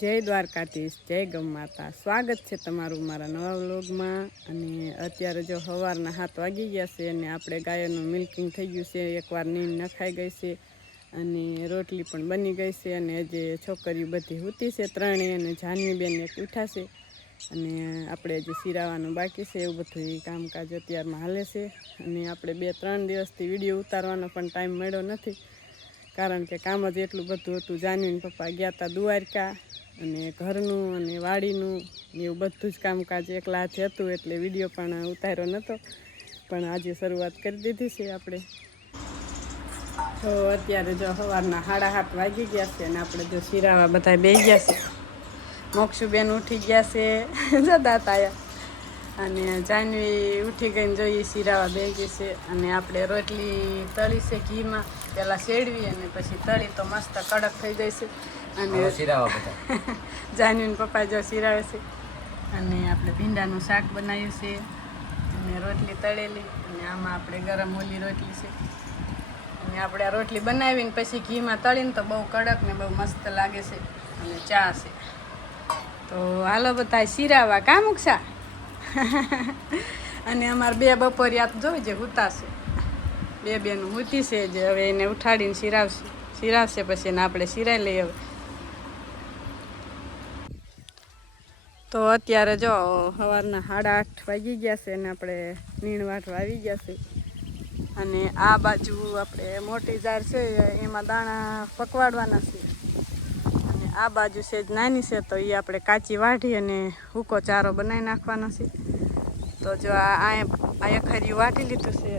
જય દ્વારકાધીશ, જય ગૌ માતા। સ્વાગત છે તમારું મારા નવા વ્લોગમાં। અને અત્યારે જો સવારના 7 વાગી ગયા છે અને આપણે ગાયોનું મિલ્કિંગ થઈ ગયું છે। એકવાર નીંદ નખાઈ ગઈ છે અને રોટલી પણ બની ગઈ છે અને જે છોકરીઓ બધી સૂતી છે ત્રણેય અને જાનવીબેન એક ઉઠા છે અને આપણે જે સિરાવાનું બાકી છે એવું બધું કામકાજ અત્યારમાં હાલે છે। અને આપણે 2-3 દિવસથી વિડીયો ઉતારવાનો પણ ટાઈમ મળ્યો નથી, કારણ કે કામ જ એટલું બધું હતું। જાનવીન પપ્પા ગયા હતા દ્વારકા અને ઘરનું અને વાડીનું એવું બધું જ કામકાજ એકલા હાથે હતું, એટલે વિડીયો પણ ઉતાર્યો નહોતો। પણ આજે શરૂઆત કરી દીધી છે આપણે। તો અત્યારે જો સવારના 7:30 વાગી ગયા છે અને આપણે જો સિરાવા બધા બેસી ગયા છે। મોક્ષુબેન ઉઠી ગયા છે દાતાયા, અને જાનવી ઉઠી ગઈને જોઈએ સિરાવા બેસી છે। અને આપણે રોટલી તળી છે ઘીમાં, પહેલાં શેડવી અને પછી તળી તો મસ્ત કડક થઈ જાય છે। અને સિરાવા બધા જાનવીન પપ્પા જો સિરાવે છે અને આપણે ભીંડાનું શાક બનાવ્યું છે અને રોટલી તળેલી, અને આમાં આપણે ગરમ ઓલી રોટલી છે। અને આપણે આ રોટલી બનાવીને પછી ઘીમાં તળીને તો બહુ કડક ને બહુ મસ્ત લાગે છે। અને ચા છે, તો હાલો બધા સિરાવા કા મૂકશા અને અમારે 2 બપોરિયા જોઈ જે ઉતારશે, 2 બેનું મૂતી છે જે હવે એને ઉઠાડીને સિરાવશે પછી એને આપણે સિરાઈ લઈએ। હવે તો અત્યારે જો સવારના 8:30 વાગી ગયા છે અને આપણે નીણ વાટવા આવી ગયા છે। અને આ બાજુ આપણે મોટી જાર છે એમાં દાણા પકવાડવાના છે, અને આ બાજુ છે જ નાની છે તો એ આપણે કાચી વાઢી અને સૂકો ચારો બનાવી નાખવાનો છે। તો જો આ ખરીયું વાટી લીધું છે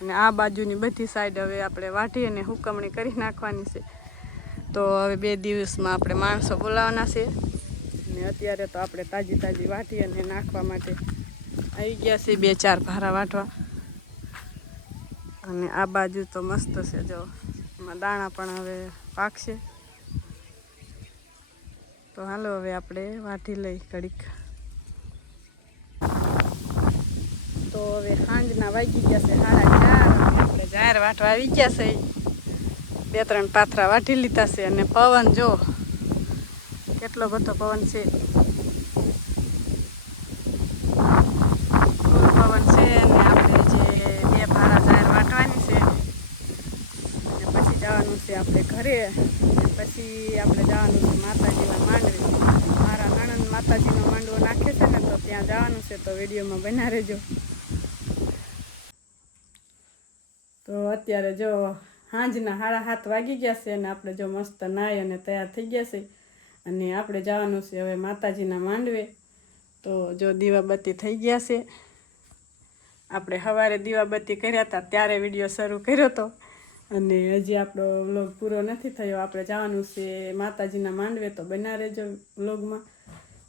અને આ બાજુની બધી સાઈડ હવે આપણે વાઢી અને હુકમણી કરી નાખવાની છે। તો હવે 2 દિવસમાં આપણે માણસો બોલાવવાના છે, અને અત્યારે તો આપણે તાજી વાટી અને નાખવા માટે આવી ગયા છે 2-4 ભારા વાટવા। અને આ બાજુ તો મસ્ત છે, જો એમાં દાણા પણ હવે પાકશે। તો હાલો હવે આપણે વાટી લઈ ઘડીક। તો હવે સાંજના વાગી ગયા છે 4:30, આપણે જાહેર વાટવા આવી ગયા છે। 2-3 પાથરા વાટી લીધા છે અને પવન જો કેટલો બધો પવન છે, ફૂલ પવન છે। અને આપણે જે 2 ભારા જાહેર વાટવાની છે અને પછી જવાનું છે આપણે ઘરે, અને પછી આપણે જવાનું છે માતાજીના માંડવે। મારા નણંદ માતાજીનો માંડવો નાખે છે ને, તો ત્યાં જવાનું છે, તો વિડીયોમાં બના રહેજો। તો અત્યારે જો સાંજના 7:30 વાગી ગયા છે અને આપણે જો મસ્ત નાહી અને તૈયાર થઈ ગયા છે અને આપણે જવાનું છે હવે માતાજીના માંડવે। તો જો દીવાબત્તી થઈ ગયા છે, આપણે સવારે દીવાબત્તી કર્યા હતા ત્યારે વિડીયો શરૂ કર્યો હતો, અને હજી આપણો વ્લોગ પૂરો નથી થયો। આપણે જવાનું છે માતાજીના માંડવે, તો બના રહેજો વ્લોગમાં।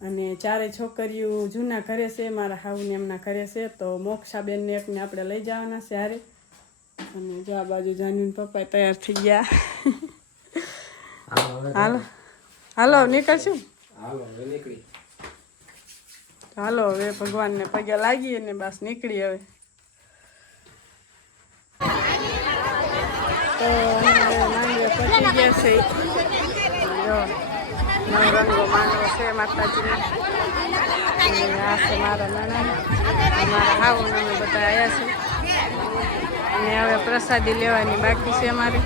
અને 4 છોકરીઓ જૂના ઘરે છે, મારા હાઉને એમના ઘરે છે, તો મોક્ષાબેનને એકને આપણે લઈ જવાના છે હારે। અને જો આ બાજુ જાનવીન પપ્પા તૈયાર થઈ ગયા હાલો નીકળશું, હાલો હવે ભગવાનને પગે લાગી અને બસ નીકળી હવે। તો માંડવે પહોંચી ગયા છે, જો નવરંગો માંડવો છે માતાજીનો, અને આ છે મારા નણંદ, મારા હાઉ અમે બધા આવ્યા છે, અને હવે પ્રસાદી લેવાની બાકી છે અમારે।